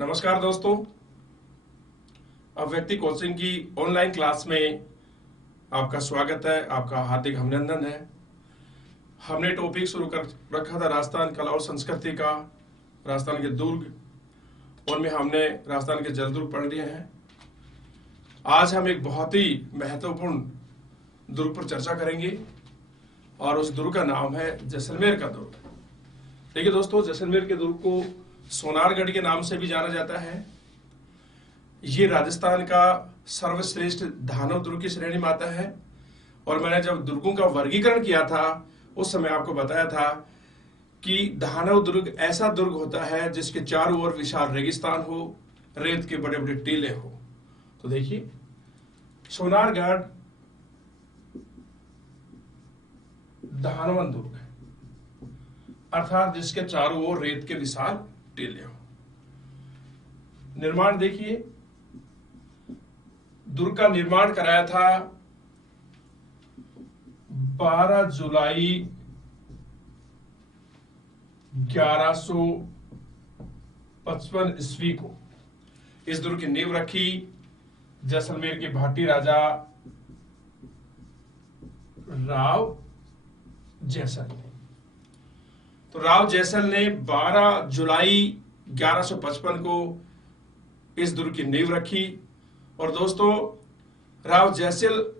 नमस्कार दोस्तों, अब व्यक्ति कोचिंग की ऑनलाइन क्लास में आपका स्वागत है। आपका हार्दिक अभिनंदन है। हमने टॉपिक शुरू कर रखा था राजस्थान कला और संस्कृति का, राजस्थान के दुर्ग, उनमें हमने राजस्थान के जलदुर्ग पढ़ लिए हैं। आज हम एक बहुत ही महत्वपूर्ण दुर्ग पर चर्चा करेंगे और उस दुर्ग का नाम है जैसलमेर का दुर्ग। देखिए दोस्तों, जैसलमेर के दुर्ग को सोनारगढ़ के नाम से भी जाना जाता है। ये राजस्थान का सर्वश्रेष्ठ दानव दुर्ग की श्रेणी में आता है। और मैंने जब दुर्गों का वर्गीकरण किया था उस समय आपको बताया था कि दानव दुर्ग ऐसा दुर्ग होता है जिसके चारों ओर विशाल रेगिस्तान हो, रेत के बड़े बड़े टीले हो। तो देखिए, सोनारगढ़ दानवन दुर्ग है, अर्थात जिसके चारों ओर रेत के विशाल टीले हो। निर्माण देखिए, दुर्ग का निर्माण कराया था 12 जुलाई 1155 ईस्वी को। इस दुर्ग की नींव रखी जैसलमेर के भाटी राजा राव जैसल ने। तो राव जैसल ने 12 जुलाई 1155 को इस दुर्ग की नींव रखी। और दोस्तों, राव जैसल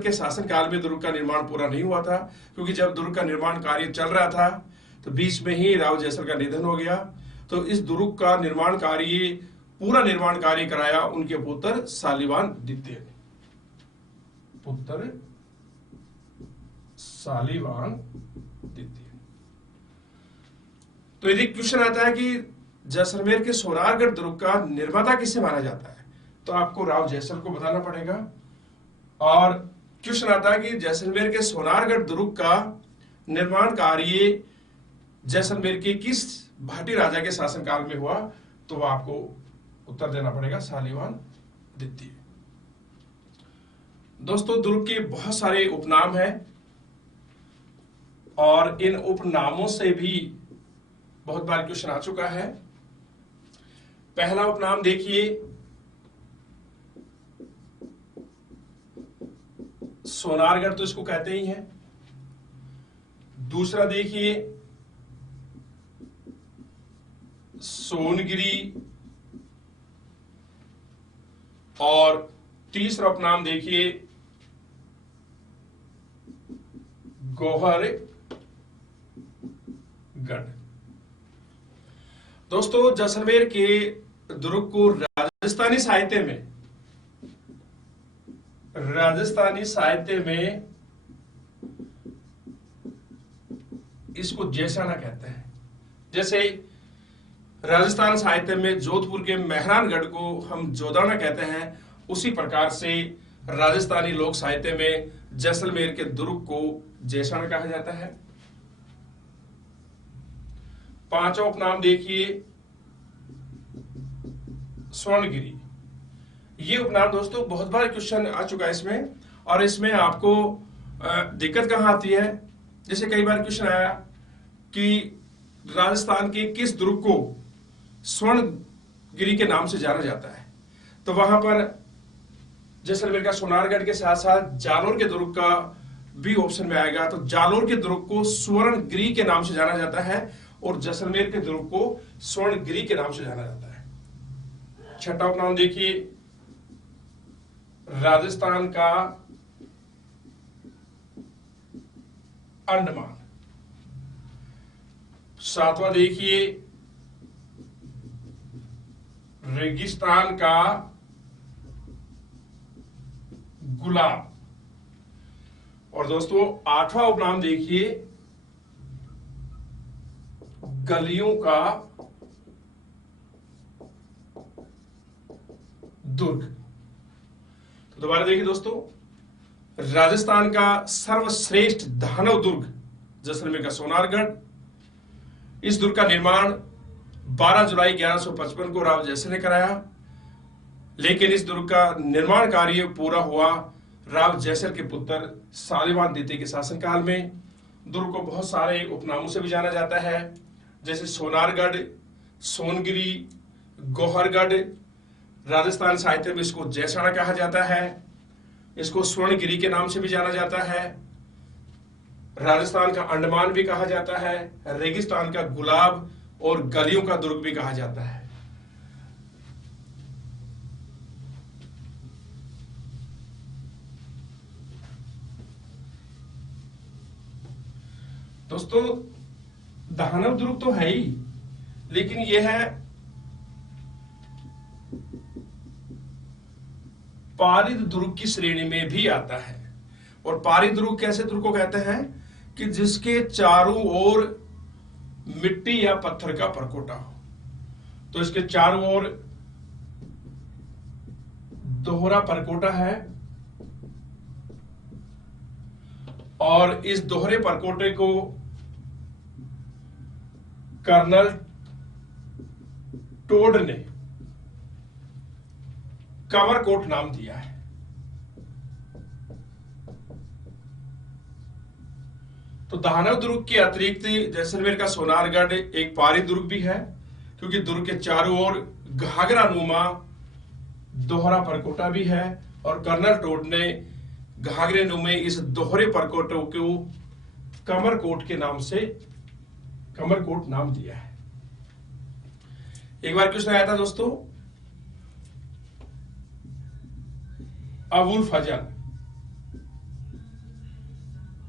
के शासनकाल में दुर्ग का निर्माण पूरा नहीं हुआ था, क्योंकि जब दुर्ग का निर्माण कार्य चल रहा था तो बीच में ही राव जैसल का निधन हो गया। तो इस दुर्ग का पूरा निर्माण कार्य कराया उनके पुत्र शालिवाहन द्वितीय ने। तो यदि क्वेश्चन आता है कि जैसलमेर के सोनारगढ़ दुर्ग का निर्माता किसे माना जाता है, तो आपको राव जैसल को बताना पड़ेगा। और क्वेश्चन आता है कि जैसलमेर के सोनारगढ़ दुर्ग का निर्माण कार्य जैसलमेर के किस भाटी राजा के शासनकाल में हुआ, तो आपको उत्तर देना पड़ेगा शालिवाहन द्वितीय। दोस्तों, दुर्ग के बहुत सारे उपनाम हैं और इन उपनामों से भी बहुत बार क्वेश्चन आ चुका है। पहला उपनाम देखिए, सोनारगढ़, तो इसको कहते ही हैं। दूसरा देखिए, सोनगिरी। और तीसरा उपनाम देखिए, गौहरगढ़। दोस्तों, जैसलमेर के दुर्ग को राजस्थानी साहित्य में इसको जैसाना कहते हैं। जैसे राजस्थान साहित्य में जोधपुर के मेहरानगढ़ को हम जोदाना कहते हैं, उसी प्रकार से राजस्थानी लोक साहित्य में जैसलमेर के दुर्ग को जैसाना कहा जाता है। पांचवा उपनाम देखिए, स्वर्णगिरी। ये उपनाम दोस्तों बहुत बार क्वेश्चन आ चुका है इसमें। और इसमें आपको दिक्कत कहां आती है, जैसे कई बार क्वेश्चन आया कि राजस्थान के किस दुर्ग को स्वर्णगिरी के नाम से जाना जाता है, तो वहां पर जैसलमेर का सोनारगढ़ के साथ साथ जालोर के दुर्ग का भी ऑप्शन में आएगा। तो जालोर के दुर्ग को स्वर्णगिरी के नाम से जाना जाता है और जैसलमेर के दुर्ग को स्वर्णगिरी के नाम से जाना जाता है। छठा उपनाम देखिए, राजस्थान का अंडमान। सातवां देखिए, रेगिस्तान का गुलाब। और दोस्तों, आठवां उपनाम देखिए, गलियों का दुर्ग। तो दोबारा देखिए दोस्तों, राजस्थान का सर्वश्रेष्ठ दानव दुर्ग जैसलमेर का सोनारगढ़। इस दुर्ग का निर्माण 12 जुलाई 1155 को राव जैसल ने कराया, लेकिन इस दुर्ग का निर्माण कार्य पूरा हुआ राव जैसल के पुत्र शालिवाहन द्वितीय के शासनकाल में। दुर्ग को बहुत सारे उपनामों से भी जाना जाता है, जैसे सोनारगढ़, सोनगिरी, गौहरगढ़, राजस्थान साहित्य में इसको जैसणा कहा जाता है, इसको स्वर्णगिरी के नाम से भी जाना जाता है, राजस्थान का अंडमान भी कहा जाता है, रेगिस्तान का गुलाब और गलियों का दुर्ग भी कहा जाता है। दोस्तों, दानव दुर्ग तो है ही, लेकिन यह है पारिद दुर्ग की श्रेणी में भी आता है। और पारिद दुर्ग कैसे दुर्ग को कहते हैं कि जिसके चारों ओर मिट्टी या पत्थर का परकोटा हो। तो इसके चारों ओर दोहरा परकोटा है और इस दोहरे परकोटे को कर्नल टोड ने कमरकोट नाम दिया है। तो दानव दुर्ग के अतिरिक्त जैसलमेर का सोनारगढ़ एक पारिद दुर्ग भी है, क्योंकि दुर्ग के चारों ओर घाघरा नुमा दोहरा परकोटा भी है और कर्नल टोड ने घाघरे नुमे इस दोहरे परकोटों को कमरकोट के नाम से कमरकोट नाम दिया है। एक बार क्वेश्चन आया था दोस्तों, अबुल फजल।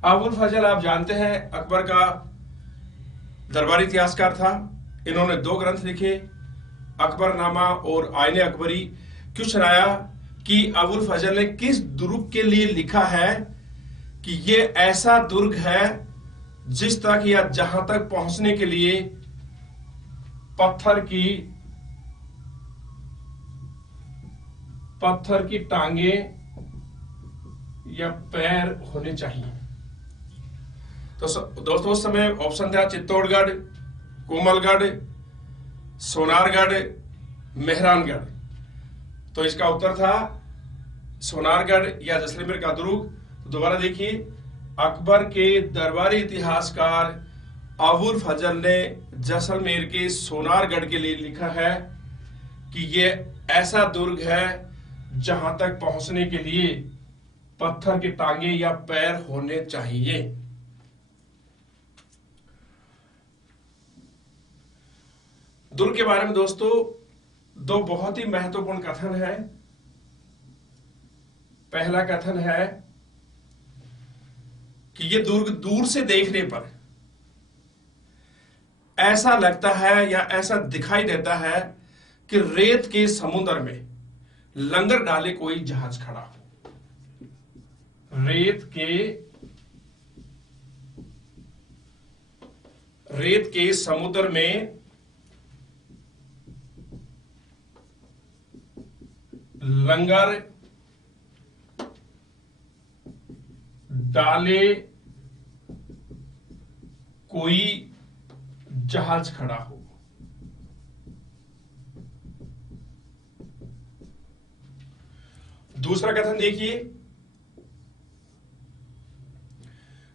अबुल फजल आप जानते हैं अकबर का दरबारी इतिहासकार था। इन्होंने 2 ग्रंथ लिखे, अकबरनामा और आईने अकबरी। क्वेश्चन आया कि अबुल फजल ने किस दुर्ग के लिए लिखा है कि यह ऐसा दुर्ग है जिस तक या जहां तक पहुंचने के लिए पत्थर की टांगे या पैर होने चाहिए। तो दोस्तों, उस समय ऑप्शन था चित्तौड़गढ़, कोमलगढ़, सोनारगढ़, मेहरानगढ़। तो इसका उत्तर था सोनारगढ़ या जैसलमेर का दुर्ग। तो दोबारा देखिए, अकबर के दरबारी इतिहासकार अबुल फजल ने जैसलमेर के सोनारगढ़ के लिए लिखा है कि यह ऐसा दुर्ग है जहां तक पहुंचने के लिए पत्थर के टांगे या पैर होने चाहिए। दुर्ग के बारे में दोस्तों 2 बहुत ही महत्वपूर्ण कथन है। पहला कथन है कि यह दुर्ग दूर से देखने पर ऐसा लगता है या ऐसा दिखाई देता है कि रेत के समुद्र में लंगर डाले कोई जहाज खड़ा हो। रेत के समुद्र में लंगर डाले कोई जहाज खड़ा हो। दूसरा कथन देखिए,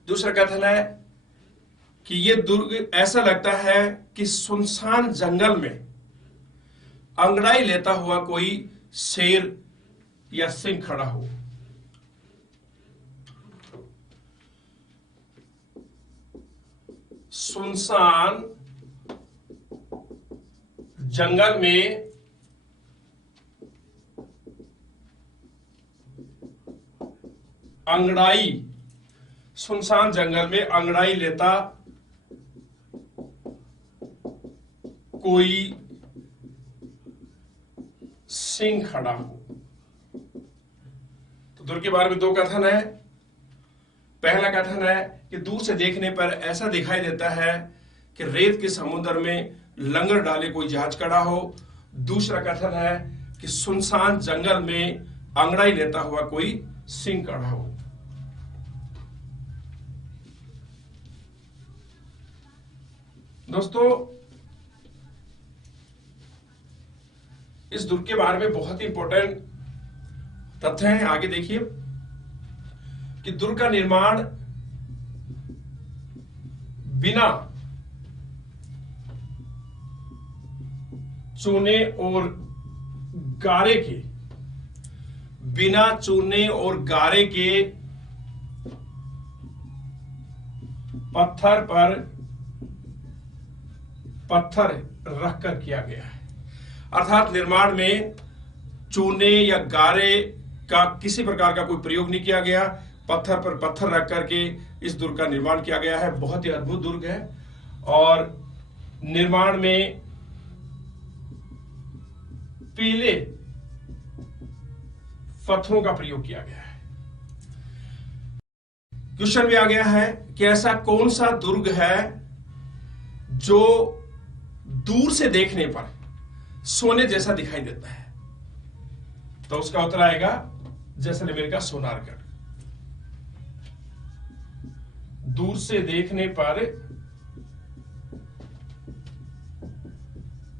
दूसरा कथन है कि यह दुर्ग ऐसा लगता है कि सुनसान जंगल में अंगड़ाई लेता हुआ कोई शेर या सिंह खड़ा हो। सुनसान जंगल में अंगड़ाई, सुनसान जंगल में अंगड़ाई लेता कोई सिंह खड़ा हो। तो दुर्ग के बारे में 2 कथन है। पहला कथन है कि दूर से देखने पर ऐसा दिखाई देता है कि रेत के समुद्र में लंगर डाले कोई जहाज खड़ा हो। दूसरा कथन है कि सुनसान जंगल में अंगड़ाई लेता हुआ कोई सिंह खड़ा हो। दोस्तों, इस दुर्ग के बारे में बहुत ही इंपॉर्टेंट तथ्य हैं। आगे देखिए कि दुर्ग का निर्माण चूने और गारे के, बिना चूने और गारे के पत्थर पर पत्थर रखकर किया गया है। अर्थात निर्माण में चूने या गारे का किसी प्रकार का कोई प्रयोग नहीं किया गया, पत्थर पर पत्थर रख करके इस दुर्ग का निर्माण किया गया है। बहुत ही अद्भुत दुर्ग है और निर्माण में पीले पत्थरों का प्रयोग किया गया है। क्वेश्चन भी आ गया है कि ऐसा कौन सा दुर्ग है जो दूर से देखने पर सोने जैसा दिखाई देता है? तो उसका उत्तर आएगा जैसलमेर का सोनारगढ़। दूर से देखने पर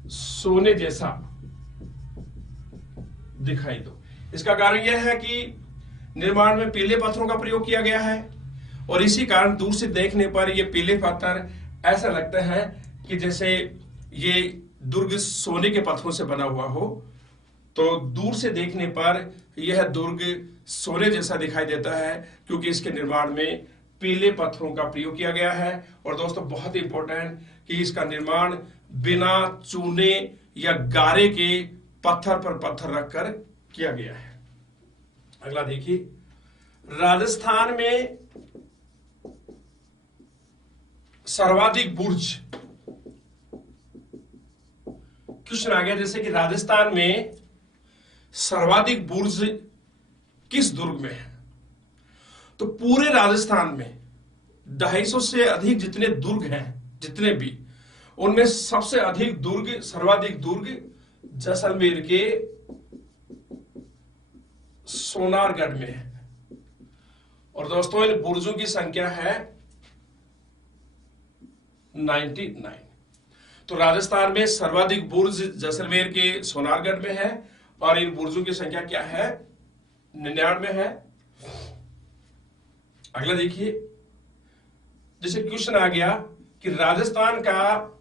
सोने जैसा दिखाई दो। इसका कारण यह है कि निर्माण में पीले पत्थरों का प्रयोग किया गया है और इसी कारण दूर से देखने पर ये पीले पत्थर ऐसा लगता है कि जैसे ये दुर्ग सोने के पत्थरों से बना हुआ हो। तो दूर से देखने पर यह दुर्ग सोने जैसा दिखाई देता है क्योंकि इसके निर्माण में पीले पत्थरों का प्रयोग किया गया है। और दोस्तों बहुत ही इंपॉर्टेंट कि इसका निर्माण बिना चूने या गारे के पत्थर पर पत्थर रखकर किया गया है। अगला देखिए, राजस्थान में सर्वाधिक बुर्ज। क्वेश्चन आ गया जैसे कि राजस्थान में सर्वाधिक बुर्ज किस दुर्ग में है? तो पूरे राजस्थान में 250 से अधिक जितने दुर्ग हैं, जितने भी, उनमें सबसे अधिक दुर्ग, सर्वाधिक दुर्ग जैसलमेर के सोनारगढ़ में है। और दोस्तों इन बुर्जों की संख्या है 99। तो राजस्थान में सर्वाधिक बुर्ज जैसलमेर के सोनारगढ़ में है और इन बुर्जों की संख्या क्या है? 99 है। अगला देखिए, जैसे क्वेश्चन आ गया कि राजस्थान का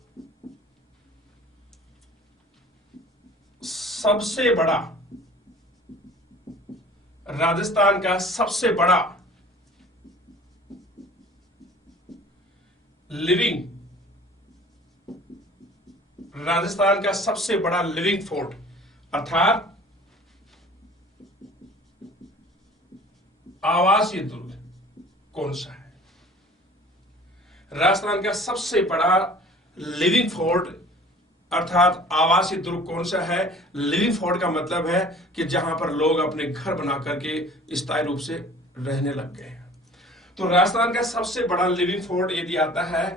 सबसे बड़ा लिविंग फोर्ट अर्थात आवासीय दुर्ग कौन सा है? राजस्थान का सबसे बड़ा लिविंग फोर्ट अर्थात आवासीय दुर्ग कौन सा है? लिविंग फोर्ट का मतलब है कि जहां पर लोग अपने घर बना करके स्थायी रूप से रहने लग गए हैं। तो राजस्थान का सबसे बड़ा लिविंग फोर्ट यदि आता है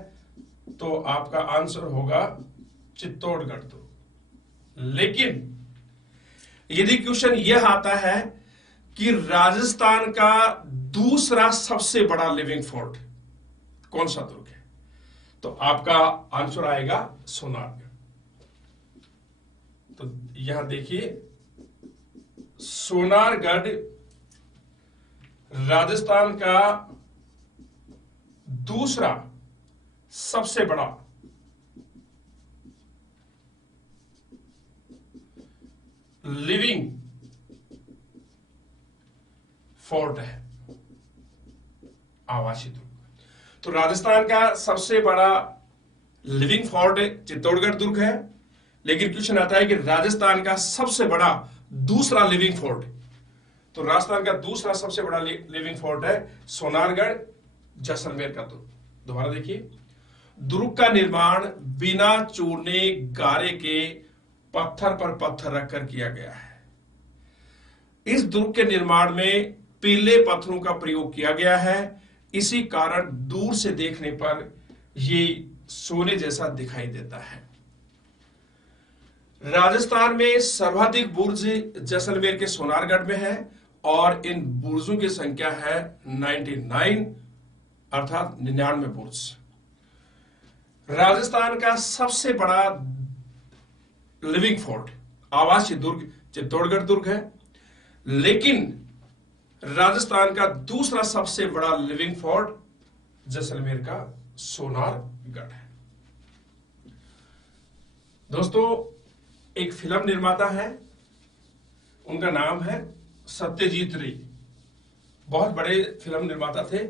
तो आपका आंसर होगा चित्तौड़गढ़ दुर्ग। लेकिन यदि क्वेश्चन यह आता है कि राजस्थान का दूसरा सबसे बड़ा लिविंग फोर्ट कौन सा दुर्ग है, तो आपका आंसर आएगा सोनारगढ़। तो यहां देखिए, सोनारगढ़ राजस्थान का दूसरा सबसे बड़ा लिविंग फोर्ट है, आवासीय दुर्ग। तो राजस्थान का सबसे बड़ा लिविंग फोर्ट चित्तौड़गढ़ दुर्ग है, लेकिन क्वेश्चन आता है कि राजस्थान का सबसे बड़ा दूसरा लिविंग फोर्ट, तो राजस्थान का दूसरा सबसे बड़ा लिविंग फोर्ट है सोनारगढ़ जैसलमेर का दुर्ग। दोबारा देखिए, दुर्ग का निर्माण बिना चूने गारे के पत्थर पर पत्थर रखकर किया गया है। इस दुर्ग के निर्माण में पीले पत्थरों का प्रयोग किया गया है, इसी कारण दूर से देखने पर ये सोने जैसा दिखाई देता है। राजस्थान में सर्वाधिक बुर्ज जैसलमेर के सोनारगढ़ में है और इन बुर्जों की संख्या है 99 अर्थात 99 बुर्ज। राजस्थान का सबसे बड़ा लिविंग फोर्ट आवासीय दुर्ग चित्तौड़गढ़ दुर्ग है, लेकिन राजस्थान का दूसरा सबसे बड़ा लिविंग फोर्ट जैसलमेर का सोनारगढ़ है। दोस्तों एक फिल्म निर्माता है, उनका नाम है सत्यजीत रे। बहुत बड़े फिल्म निर्माता थे।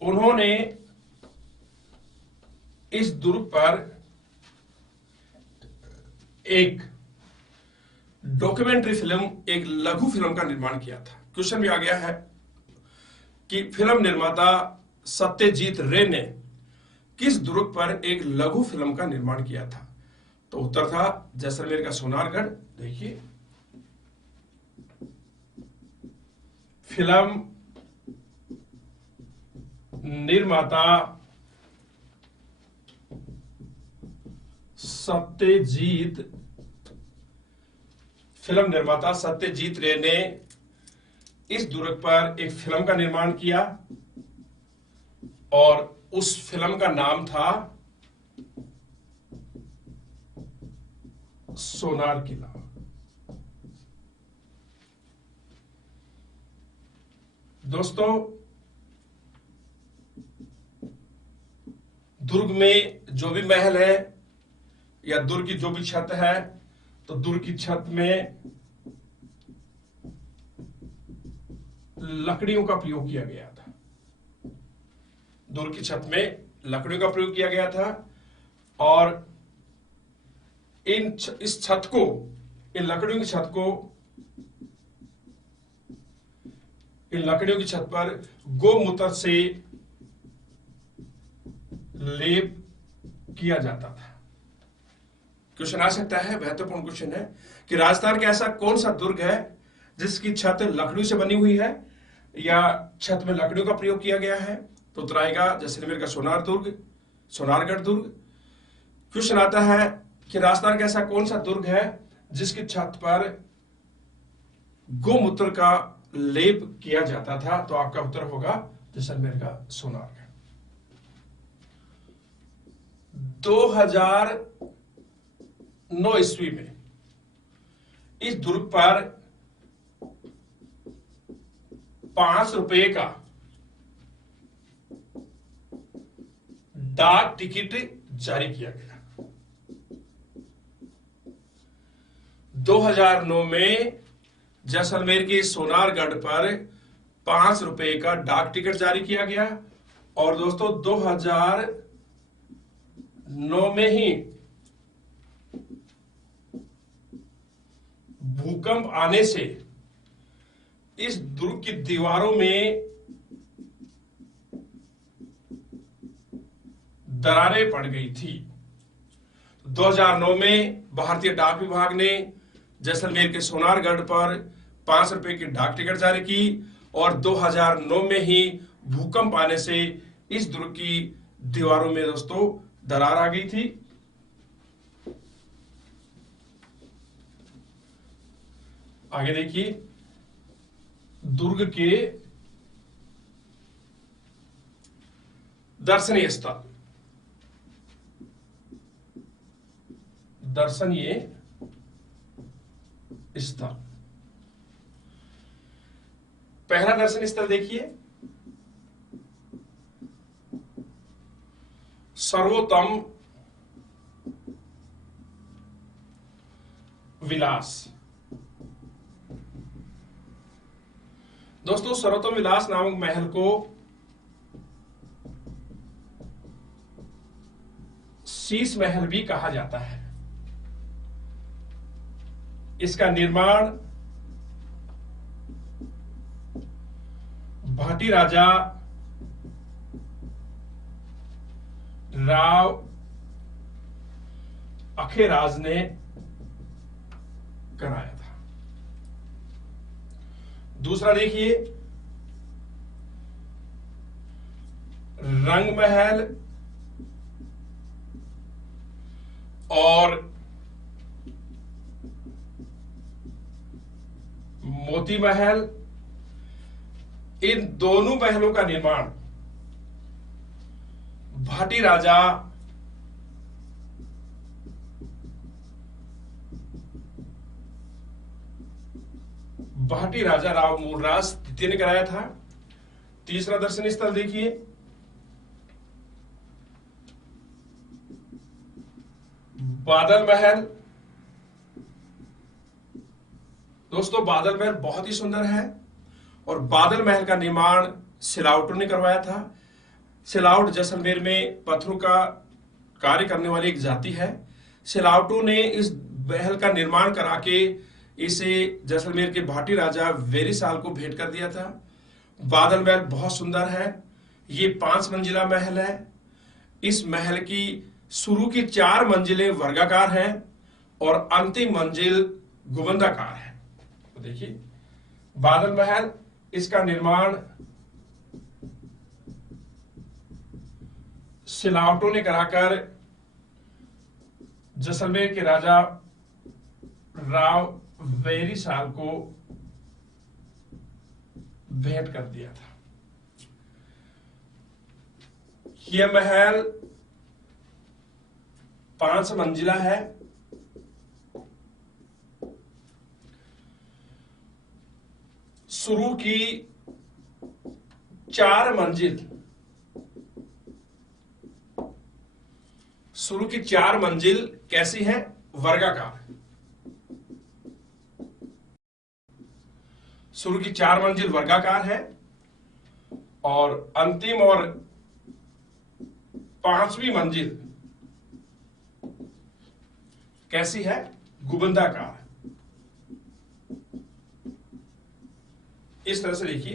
उन्होंने इस दुर्ग पर एक डॉक्यूमेंट्री फिल्म, एक लघु फिल्म का निर्माण किया था। क्वेश्चन भी आ गया है कि फिल्म निर्माता सत्यजीत रे ने किस दुर्ग पर एक लघु फिल्म का निर्माण किया था? तो उत्तर था जैसलमेर का सोनारगढ़। देखिए, फिल्म निर्माता सत्यजीत रे ने इस दुर्ग पर एक फिल्म का निर्माण किया और उस फिल्म का नाम था सोनार किला। दोस्तों, दुर्ग में जो भी महल है या दुर्ग की जो भी छत है, तो दुर्ग की छत में लकड़ियों का प्रयोग किया गया था। दुर्ग की छत में लकड़ियों का प्रयोग किया गया था और इन लकड़ियों की छत पर गोमूत्र से लेप किया जाता था। क्वेश्चन आ सकता है, महत्वपूर्ण क्वेश्चन है कि राजस्थान का ऐसा कौन सा दुर्ग है जिसकी छत लकड़ियों से बनी हुई है या छत में लकड़ियों का प्रयोग किया गया है? तो उत्तर आएगा जैसलमेर का सोनारगढ़ दुर्ग। क्वेश्चन आता है कि राजस्थान का ऐसा कौन सा दुर्ग है जिसकी छत पर गोमूत्र का लेप किया जाता था? तो आपका उत्तर होगा जैसलमेर का सोनारगढ़। 2009 ईस्वी में इस दुर्ग पर 5 रुपए का डाक टिकट जारी किया गया। 2009 में जैसलमेर के सोनारगढ़ पर 5 रुपए का डाक टिकट जारी किया गया और दोस्तों 2009 में ही भूकंप आने से इस दुर्ग की दीवारों में दरारें पड़ गई थी। 2009 में भारतीय डाक विभाग ने जैसलमेर के सोनारगढ़ पर 5 रुपए की डाक टिकट जारी की और 2009 में ही भूकंप आने से इस दुर्ग की दीवारों में दोस्तों दरार आ गई थी। आगे देखिए, दुर्ग के दर्शनीय स्थल। पहला दर्शनीय स्थल देखिए, सर्वोत्तम विलास। दोस्तों, सर्वोत्तम विलास नामक महल को शीश महल भी कहा जाता है। इसका निर्माण भाटी राजा राव अखेराज ने कराया था। दूसरा देखिए, रंग महल और मोती महल, इन दोनों महलों का निर्माण भाटी राजा राव मूलराज द्वितीय ने कराया था। तीसरा दर्शनीय स्थल देखिए, बादल महल दोस्तों बादल महल बहुत ही सुंदर है और बादल महल का निर्माण सिलावटों ने करवाया था। सिलावट जैसलमेर में पत्थरों का कार्य करने वाली एक जाति है। सिलावटों ने इस महल का निर्माण करा के इसे जैसलमेर के भाटी राजा वेरीसाल को भेंट कर दिया था। बादल महल बहुत सुंदर है। ये 5 मंजिला महल है। इस महल की शुरू की 4 मंजिलें वर्गाकार हैं और अंतिम मंजिल गुंबदाकार है। तो देखिए बादल महल, इसका निर्माण सिलावटों ने कराकर जैसलमेर के राजा राव वेरीसाल को भेंट कर दिया था। यह महल 5 मंजिला है। शुरू की 4 मंजिल कैसी है? वर्गाकार। शुरू की 4 मंजिल वर्गाकार है और अंतिम और 5वीं मंजिल कैसी है? गुंबदाकार। इस तरह से देखिए,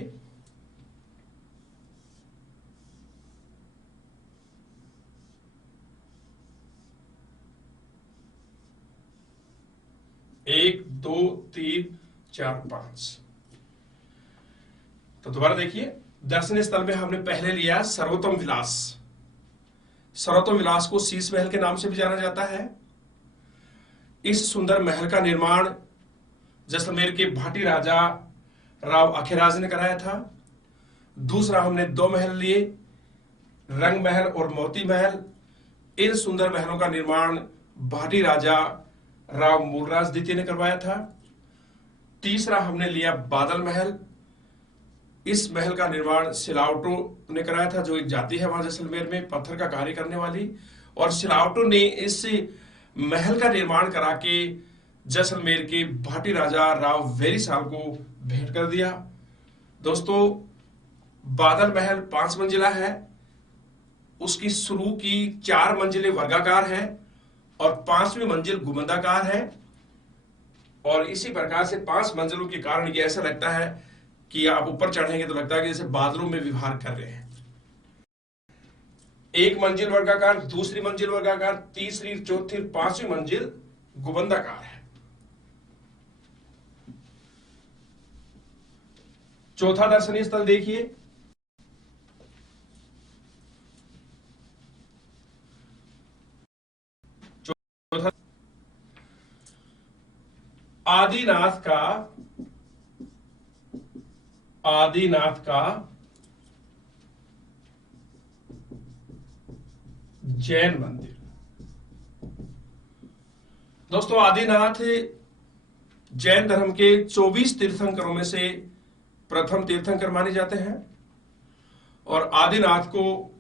एक, 2, 3, 4, 5। तो दोबारा देखिए, दर्शनीय स्थल में हमने पहले लिया सर्वोत्तम विलास। सर्वोत्तम विलास को शीश महल के नाम से भी जाना जाता है। इस सुंदर महल का निर्माण जैसलमेर के भाटी राजा राव अखेराज ने कराया था। दूसरा हमने 2 महल लिए, रंग महल और मोती महल। इन सुंदर महलों का निर्माण भाटी राजा राव मूलराज द्वितीय ने करवाया था। तीसरा हमने लिया बादल महल। इस महल का निर्माण सिलावटों ने कराया था, जो एक जाति है वहां जैसलमेर में पत्थर का कार्य करने वाली। और सिलावटों ने इस महल का निर्माण करा के जैसलमेर के भाटी राजा राव वेरीसाल को भेंट कर दिया। दोस्तों बादल महल 5 मंजिला है। उसकी शुरू की 4 मंजिलें वर्गाकार है और 5वीं मंजिल गुंबदाकार है। और इसी प्रकार से 5 मंजिलों के कारण ये ऐसा लगता है कि आप ऊपर चढ़ेंगे तो लगता है कि जैसे बादलों में विहार कर रहे हैं। 1 मंजिल वर्गाकार, दूसरी मंजिल वर्गाकार, तीसरी, चौथी, 5वीं मंजिल गुंबदाकार है। चौथा दर्शनीय स्थल देखिए, चौथा आदिनाथ का जैन मंदिर। दोस्तों आदिनाथ जैन धर्म के 24 तीर्थंकरों में से प्रथम तीर्थंकर माने जाते हैं और आदिनाथ को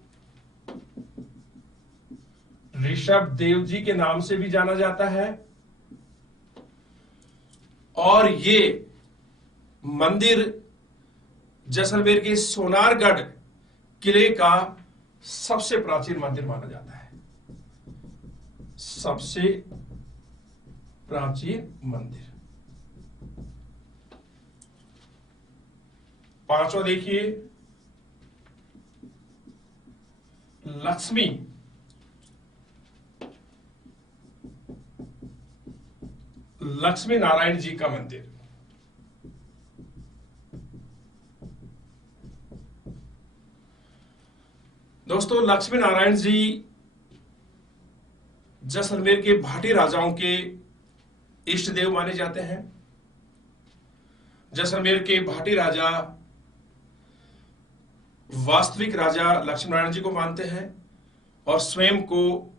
ऋषभ देव जी के नाम से भी जाना जाता है। और ये मंदिर जैसलमेर के सोनारगढ़ किले का सबसे प्राचीन मंदिर माना जाता है। सबसे प्राचीन मंदिर। 5वां देखिए, लक्ष्मी नारायण जी का मंदिर। दोस्तों लक्ष्मी नारायण जी जैसलमेर के भाटी राजाओं के इष्ट देव माने जाते हैं। जैसलमेर के भाटी राजा वास्तविक राजा लक्ष्मी नारायण जी को मानते हैं और स्वयं को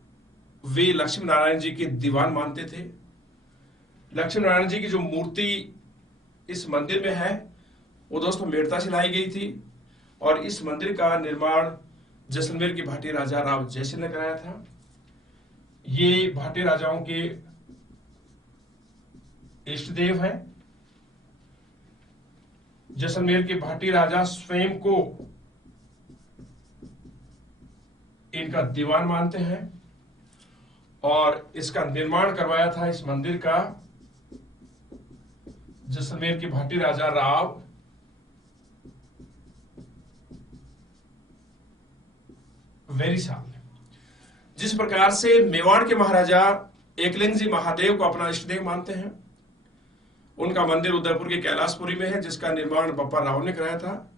वे लक्ष्मी नारायण जी के दीवान मानते थे। लक्ष्मी नारायण जी की जो मूर्ति इस मंदिर में है वो दोस्तों मेड़ता से लाई गई थी और इस मंदिर का निर्माण जैसलमेर के भाटी राजा राव जयसिंह ने कराया था। ये भाटी राजाओं के इष्ट देव हैं जैसलमेर के भाटी राजा स्वयं को इनका दीवान मानते हैं और इसका निर्माण करवाया था इस मंदिर का जैसलमेर के भाटी राजा राव वेरिसाल ने। जिस प्रकार से मेवाड़ के महाराजा एकलिंग जी महादेव को अपना इष्टदेव मानते हैं, उनका मंदिर उदयपुर के कैलाशपुरी में है जिसका निर्माण बप्पा राव ने कराया था,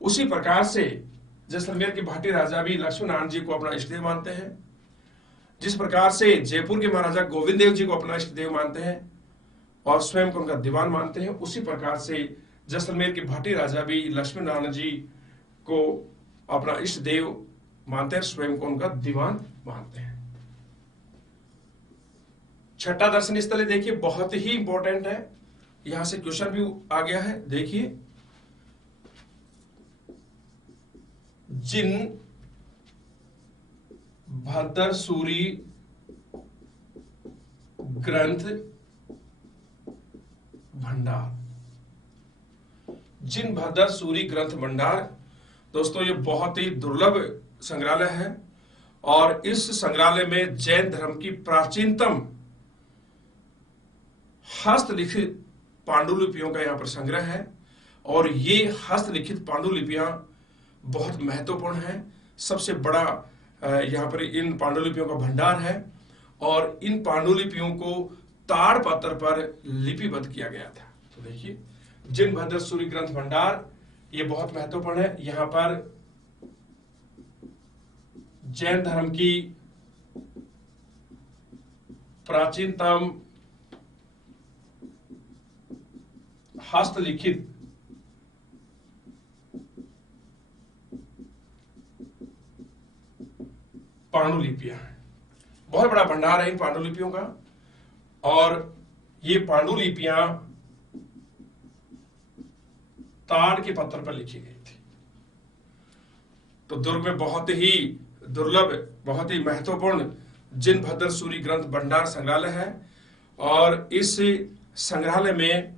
उसी प्रकार से जैसलमेर के भाटी राजा भी लक्ष्मी नारायण जी को अपना इष्टदेव मानते हैं। जिस प्रकार से जयपुर के महाराजा गोविंद देव जी को अपना इष्टदेव मानते हैं और स्वयं को उनका दीवान मानते हैं, उसी प्रकार से जैसलमेर के भाटी राजा भी लक्ष्मी नारायण जी को अपना इष्टदेव मानते हैं, स्वयं को उनका दीवान मानते हैं। छठा दर्शन स्थल देखिए, बहुत ही इंपॉर्टेंट है, यहां से क्वेश्चन भी आ गया है। देखिए, जिन भद्र सूरी ग्रंथ भंडार। जिन भद्र सूरी ग्रंथ भंडार दोस्तों, ये बहुत ही दुर्लभ संग्रहालय है और इस संग्रहालय में जैन धर्म की प्राचीनतम हस्तलिखित पांडुलिपियों का यहां पर संग्रह है और ये हस्तलिखित पांडुलिपियां बहुत महत्वपूर्ण है। सबसे बड़ा यहां पर इन पांडुलिपियों का भंडार है और इन पांडुलिपियों को ताड़ पत्थर पर लिपिबद्ध किया गया था। तो देखिए, जिन भद्र सूरी ग्रंथ भंडार, ये बहुत महत्वपूर्ण है। यहां पर जैन धर्म की प्राचीनतम हस्तलिखित पांडुलिपियां हैं। बहुत बड़ा भंडार है इन पांडुलिपियों का और ये पांडुलिपियां ताड़ के पत्थर पर लिखी गई थी। तो दुर्ग में बहुत ही दुर्लभ, बहुत ही महत्वपूर्ण जिन भद्र सूरी ग्रंथ भंडार संग्रहालय है और इस संग्रहालय में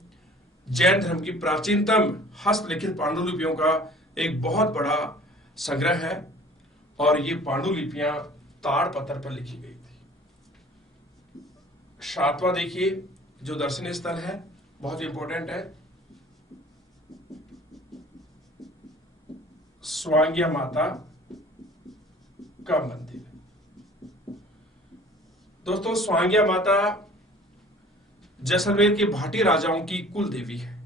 जैन धर्म की प्राचीनतम हस्तलिखित पांडुलिपियों का एक बहुत बड़ा संग्रह है और ये पांडुलिपियां ताड़ पत्थर पर लिखी गई थी। सातवां देखिए, जो दर्शनीय स्थल है, बहुत इंपॉर्टेंट है, स्वांग्या माता का मंदिर। दोस्तों, स्वांग्या माता जैसलमेर के भाटी राजाओं की कुल देवी है।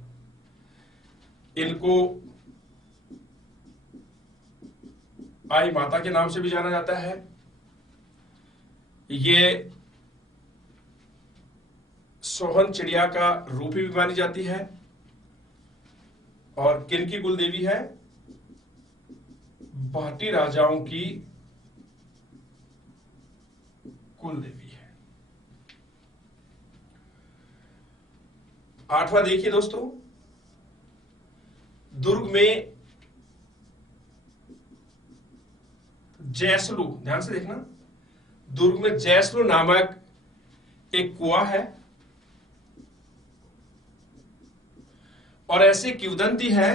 इनको आई माता के नाम से भी जाना जाता है। ये सोहन चिड़िया का रूप भी मानी जाती है और किनकी कुल देवी है? भाटी राजाओं की कुल देवी है। आठवां देखिए दोस्तों, दुर्ग में जैसलू, ध्यान से देखना, दुर्ग में जैसलू नामक एक कुआं है और ऐसी किंवदंती है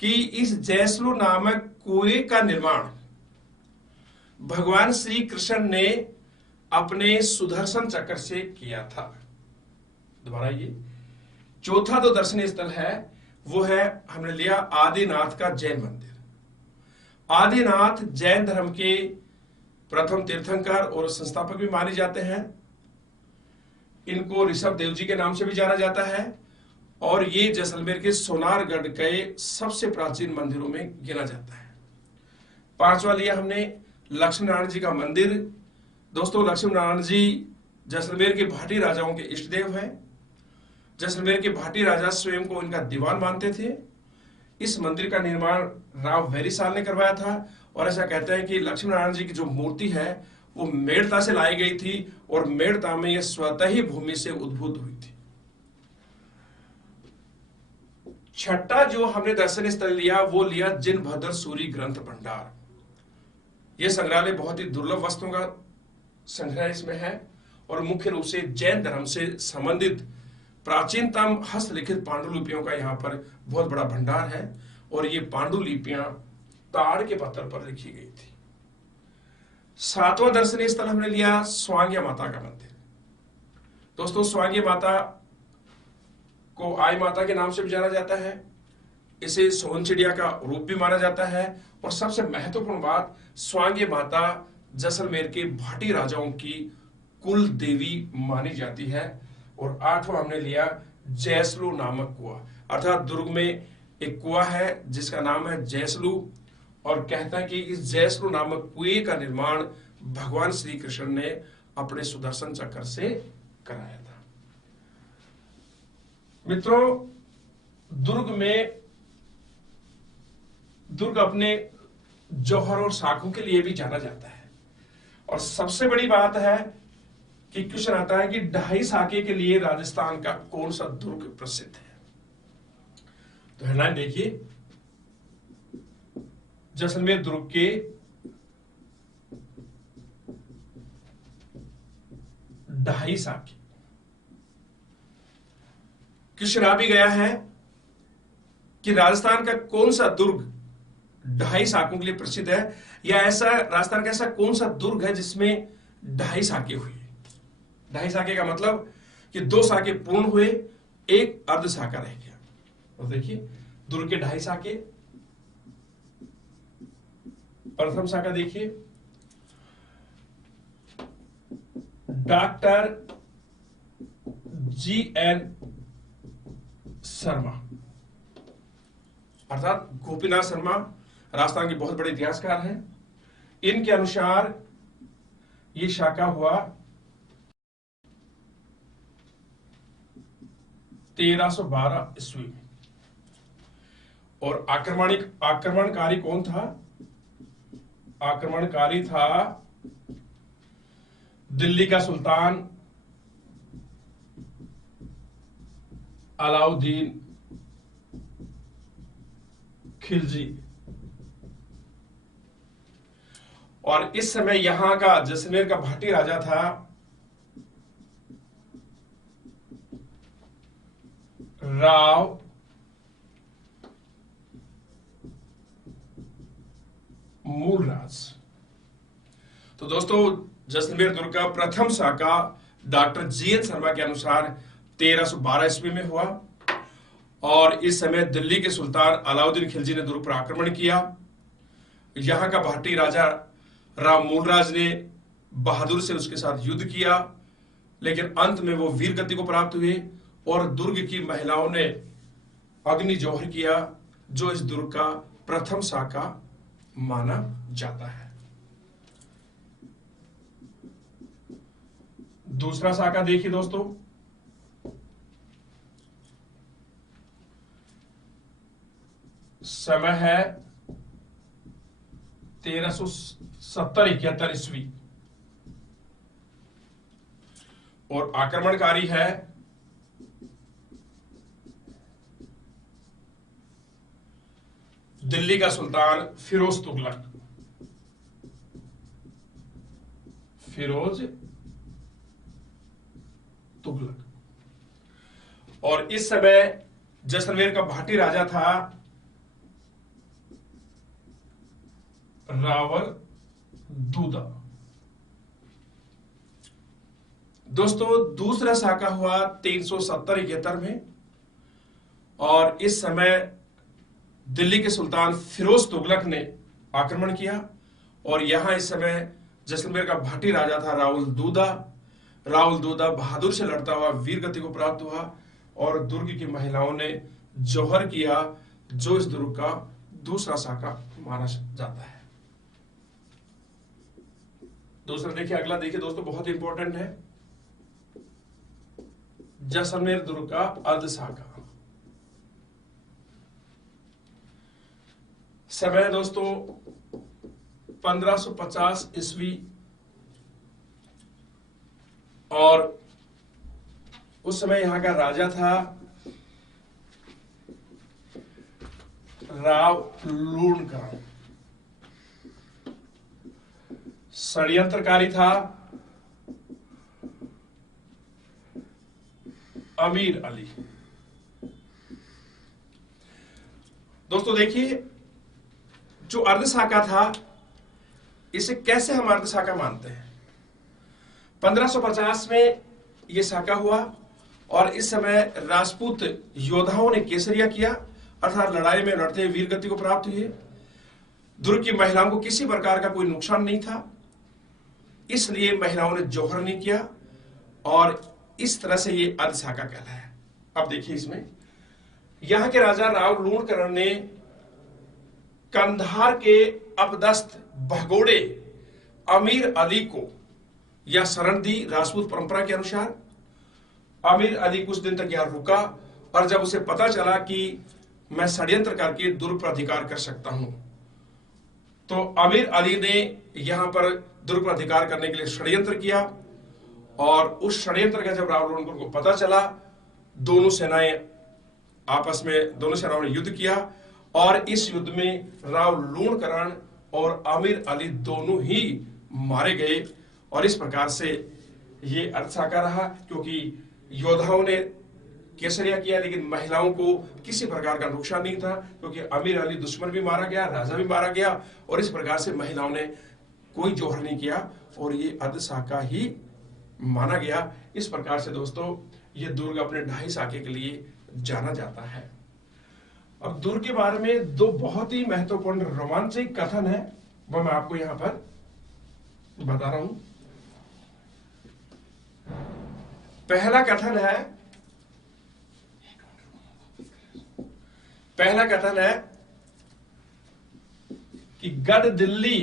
कि इस जैसलू नामक कुएं का निर्माण भगवान श्री कृष्ण ने अपने सुदर्शन चक्र से किया था। दोबारा ये चौथा जो दर्शनीय स्थल है वो है, हमने लिया आदिनाथ का जैन मंदिर। आदिनाथ जैन धर्म के प्रथम तीर्थंकर और संस्थापक भी माने जाते हैं। इनको ऋषभ देव जी के नाम से भी जाना जाता है और ये जैसलमेर के सोनारगढ़ के सबसे प्राचीन मंदिरों में गिना जाता है। पांचवा लिया हमने लक्ष्मी नारायण जी का मंदिर। दोस्तों, लक्ष्मी नारायण जी जैसलमेर के भाटी राजाओं के इष्ट देव हैं। जैसलमेर के भाटी राजा स्वयं को इनका दीवान मानते थे। इस मंदिर का निर्माण राव वेरिसाल ने करवाया था और ऐसा कहते हैं कि लक्ष्मी नारायण जी की जो मूर्ति है वो मेड़ता से लाई गई थी और मेड़ता में यह स्वतः ही भूमि से उद्भूत हुई थी। छठा जो हमने दर्शन स्थल लिया वो लिया जिन भद्र सूरी ग्रंथ भंडार। यह संग्रहालय बहुत ही दुर्लभ वस्तुओं का संग्रह इसमें है और मुख्य रूप से जैन धर्म से संबंधित प्राचीनतम हस्तलिखित पांडुलिपियों का यहाँ पर बहुत बड़ा भंडार है और ये पांडुलिपियां ताड़ के पत्थर पर लिखी गई थी। सातवां दर्शनीय स्थल हमने लिया स्वांग्या माता का मंदिर। दोस्तों, स्वांग्या माता को आई माता के नाम से भी जाना जाता है, इसे सोन चिड़िया का रूप भी माना जाता है और सबसे महत्वपूर्ण बात, स्वांग्या माता जैसलमेर के भाटी राजाओं की कुल देवी मानी जाती है। और आठवां हमने लिया जैसलू नामक कुआं, अर्थात दुर्ग में एक कुआं है जिसका नाम है जैसलू और कहता है कि इस जैसलू नामक कुएं का निर्माण भगवान श्री कृष्ण ने अपने सुदर्शन चक्र से कराया था। मित्रों, दुर्ग अपने जौहर और साखों के लिए भी जाना जाता है और सबसे बड़ी बात है कि क्वेश्चन आता है कि ढाई साके के लिए राजस्थान का कौन सा दुर्ग प्रसिद्ध है। तो हेडलाइन देखिए, जैसलमेर दुर्ग के ढाई साके। क्वेश्चन आ भी गया है कि राजस्थान का कौन सा दुर्ग ढाई साकों के लिए प्रसिद्ध है, या ऐसा राजस्थान का ऐसा कौन सा दुर्ग है जिसमें ढाई साके हुई। ढाई साके का मतलब कि 2 साके पूर्ण हुए, एक अर्ध साका रह गया। तो देखिए, दुर्ग के ढाई साके। प्रथम साका देखिए, डॉक्टर GN शर्मा, अर्थात गोपीनाथ शर्मा, राजस्थान के बहुत बड़े इतिहासकार हैं। इनके अनुसार यह शाखा हुआ 1312 ईस्वी में। और आक्रमणकारी कौन था? आक्रमणकारी था दिल्ली का सुल्तान अलाउद्दीन खिलजी। और इस समय यहां का जैसलमेर का भाटी राजा था राव मूलराज। तो दोस्तों, जैसलमेर दुर्ग का प्रथम साका डॉक्टर GN शर्मा के अनुसार 1312 ईस्वी में हुआ और इस समय दिल्ली के सुल्तान अलाउद्दीन खिलजी ने दुर्ग पर आक्रमण किया। यहां का भाटी राजा राव मूलराज ने बहादुर से उसके साथ युद्ध किया, लेकिन अंत में वो वीर गति को प्राप्त हुए और दुर्ग की महिलाओं ने अग्नि जौहर किया, जो इस दुर्ग का प्रथम साका माना जाता है। दूसरा साका देखिए दोस्तों, समय है 1370-71 ईस्वी और आक्रमणकारी है दिल्ली का सुल्तान फिरोज तुगलक। और इस समय जैसलमेर का भाटी राजा था रावल दूदा। दोस्तों, दूसरा साका हुआ 370-71 में और इस समय दिल्ली के सुल्तान फिरोज तुगलक ने आक्रमण किया और यहां इस समय जैसलमेर का भाटी राजा था रावल दूदा बहादुर से लड़ता हुआ वीर गति को प्राप्त हुआ और दुर्ग की महिलाओं ने जौहर किया, जो इस दुर्ग का दूसरा साका माना जाता है। दूसरा देखिए, अगला देखिए दोस्तों, बहुत इंपॉर्टेंट है, जैसलमेर दुर्ग का अर्ध साका। समय दोस्तों 1550 ईस्वी और उस समय यहां का राजा था राव लूणकरण। षड्यंत्रकारी था अमीर अली। दोस्तों देखिए, जो अर्धशाखा था, इसे कैसे हम अर्धशाखा मानते हैं। 1550 में यह शाखा हुआ और इस समय राजपूत योद्धाओं ने केसरिया किया, अर्थात लड़ाई में लड़ते हुए वीर गति को प्राप्त हुए। दुर्ग की महिलाओं को किसी प्रकार का कोई नुकसान नहीं था, इसलिए महिलाओं ने जौहर नहीं किया और इस तरह से ये अर्धशाखा कहलाया। अब देखिए, इसमें यहां के राजा राव लूणकरण ने कंधार के अपदस्थ भगोड़े अमीर अली को यह शरण दी। राजपूत परंपरा के अनुसार अमीर अली कुछ दिन तक यहां रुका और जब उसे पता चला कि मैं षड्यंत्र करके दुर्ग पर अधिकार कर सकता हूं, तो अमीर अली ने यहां पर दुर्ग पर अधिकार करने के लिए षड्यंत्र किया और उस षड्यंत्र का जब राव लूणकरण को पता चला, दोनों सेनाओं ने युद्ध किया और इस युद्ध में राव लूणकरण और आमिर अली दोनों ही मारे गए और इस प्रकार से ये अर्धशाखा रहा, क्योंकि योद्धाओं ने केसरिया किया लेकिन महिलाओं को किसी प्रकार का नुकसान नहीं था, क्योंकि अमीर अली दुश्मन भी मारा गया, राजा भी मारा गया और इस प्रकार से महिलाओं ने कोई जौहर नहीं किया और ये अर्धशाखा ही माना गया। इस प्रकार से दोस्तों ये दुर्ग अपने 2.5 शाखे के लिए जाना जाता है। अब दुर्ग के बारे में दो बहुत ही महत्वपूर्ण रोमांचक कथन है, वो मैं आपको यहां पर बता रहा हूं। पहला कथन है कि गढ़ दिल्ली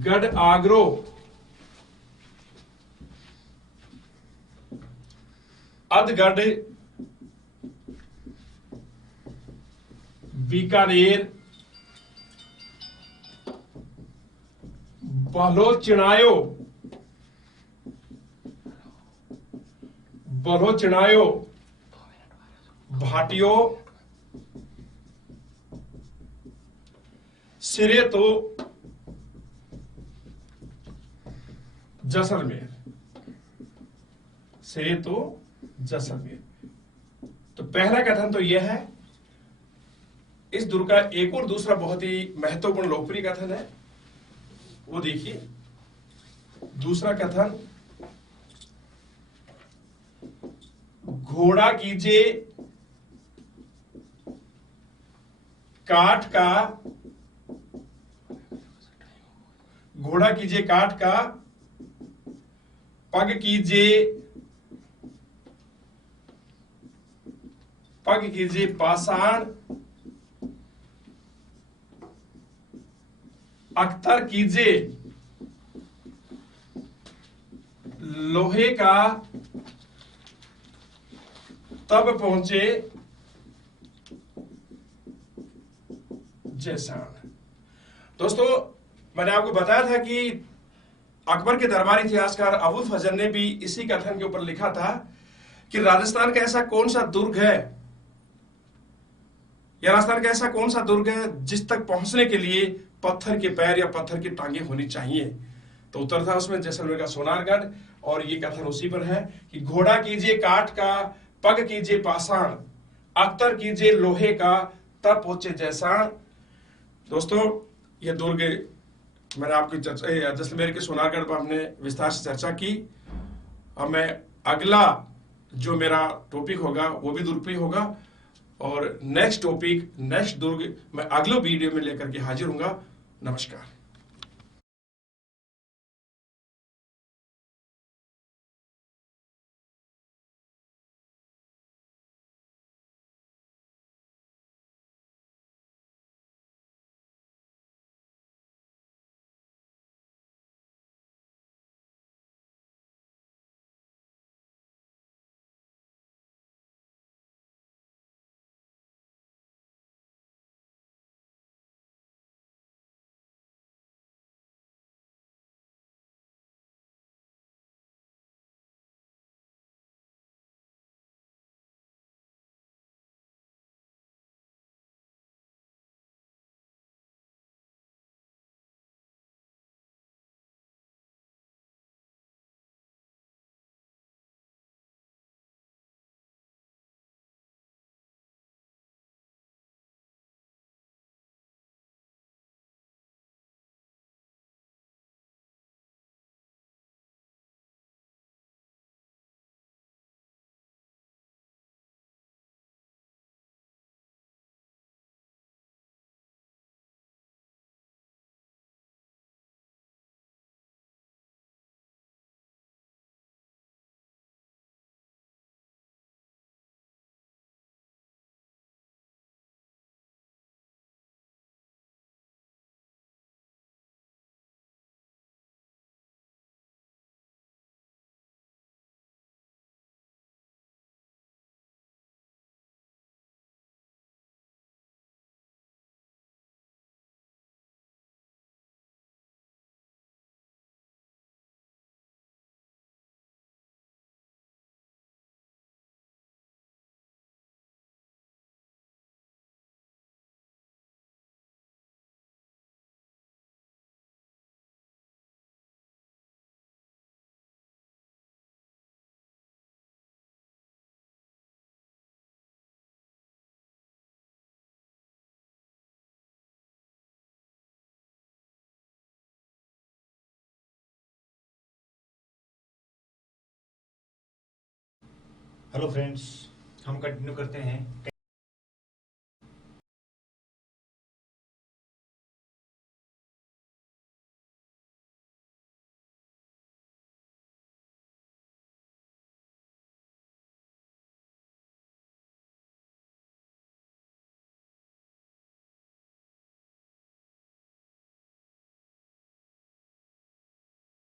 गढ़ आगरो अधगढ़ बीकानेर बलोचिनायो भाटियो सिरे तो जैसलमेर। तो पहला कथन तो यह है। इस दुर्ग का एक और दूसरा बहुत ही महत्वपूर्ण लोकप्रिय कथन है, वो देखिए। दूसरा कथन, घोड़ा कीजिए काठ का पग कीजिए पाषाण, अख्तर कीजिए लोहे का, तब पहुंचे जैसान। दोस्तों मैंने आपको बताया था कि अकबर के दरबारी इतिहासकार अबुल फजल ने भी इसी कथन के ऊपर लिखा था कि राजस्थान का ऐसा कौन सा दुर्ग है या राजस्थान का ऐसा कौन सा दुर्ग है जिस तक पहुंचने के लिए पत्थर के पैर या पत्थर की टांगे होनी चाहिए। तो उत्तर था उसमें जैसलमेर का सोनारगढ़ और ये कथन उसी पर है कि घोड़ा कीजिए काठ का, पग कीजिए पाषाण, अख्तर कीजिए लोहे का, तब पहुंचे जैसान। दोस्तों ये दुर्ग मैंने आपकी चर्चा जैसलमेर के सोनारगढ़ पर हमने विस्तार से चर्चा की। अब मैं अगला जो मेरा टॉपिक होगा वो भी दुर्ग पे होगा और नेक्स्ट दुर्ग मैं अगले वीडियो में लेकर के हाजिर हूंगा। नमस्कार। हेलो फ्रेंड्स, हम कंटिन्यू करते हैं